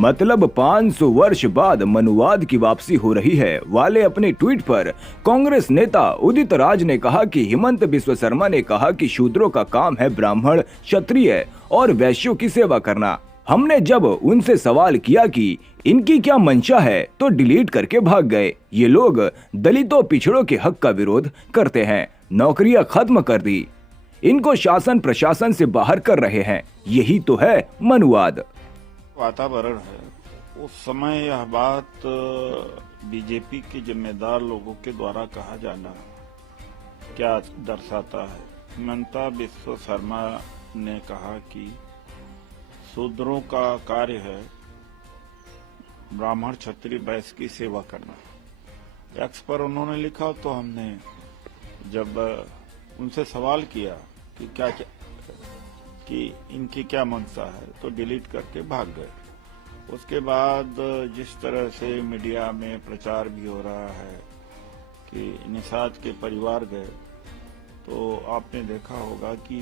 मतलब 500 वर्ष बाद मनुवाद की वापसी हो रही है वाले अपने ट्वीट पर कांग्रेस नेता उदित राज ने कहा कि हिमंत बिस्व शर्मा ने कहा कि शूद्रों का काम है ब्राह्मण, क्षत्रिय और वैश्यों की सेवा करना। हमने जब उनसे सवाल किया कि इनकी क्या मंशा है तो डिलीट करके भाग गए। ये लोग दलितों पिछड़ों के हक का विरोध करते हैं, नौकरियां खत्म कर दी, इनको शासन प्रशासन से बाहर कर रहे हैं। यही तो है मनुवाद। वातावरण है उस समय यह बात बीजेपी के जिम्मेदार लोगों के द्वारा कहा जाना क्या दर्शाता है। हिमंत बिस्व शर्मा ने कहा कि शूद्रों का कार्य है ब्राह्मण क्षत्रिय वैश्य की सेवा करना। एक्स पर उन्होंने लिखा तो हमने जब उनसे सवाल किया कि क्या कि इनकी क्या मंशा है तो डिलीट करके भाग गए। उसके बाद जिस तरह से मीडिया में प्रचार भी हो रहा है कि निषाद के परिवार गए, तो आपने देखा होगा कि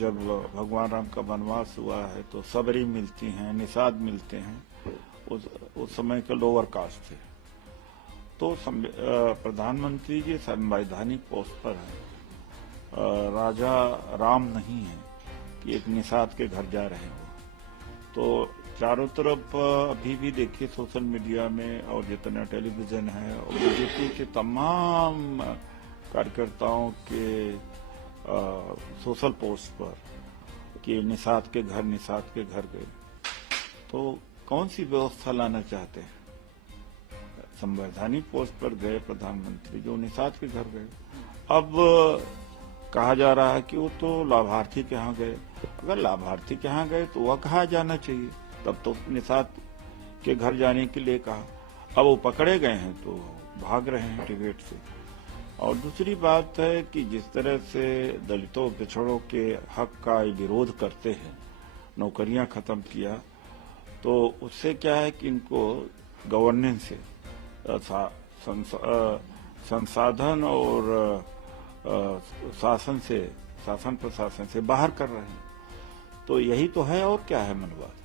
जब भगवान राम का वनवास हुआ है तो सबरी मिलती हैं, निषाद मिलते हैं, उस समय के लोअर कास्ट थे। तो प्रधानमंत्री जी संवैधानिक पोस्ट पर है, राजा राम नहीं है कि एक निषाद के घर जा रहे हो। तो चारों तरफ अभी भी देखिए सोशल मीडिया में और जितना टेलीविजन है और बीजेपी के तमाम कार्यकर्ताओं के सोशल पोस्ट पर कि निषाद के घर गए। तो कौन सी व्यवस्था लाना चाहते हैं? संवैधानिक पोस्ट पर गए प्रधानमंत्री जो निषाद के घर गए। अब कहा जा रहा है कि वो तो लाभार्थी के यहाँ गए। अगर लाभार्थी के यहाँ गए तो वह कहा जाना चाहिए, तब तो निषाद के घर जाने के लिए कहा। अब वो पकड़े गए हैं तो भाग रहे हैं टिबेट से। और दूसरी बात है कि जिस तरह से दलितों पिछड़ों के हक का विरोध करते हैं, नौकरियां खत्म किया, तो उससे क्या है कि इनको गवर्नेंस से संसाधन और शासन प्रशासन से बाहर कर रहे हैं। तो यही तो है और क्या है मनुवाद।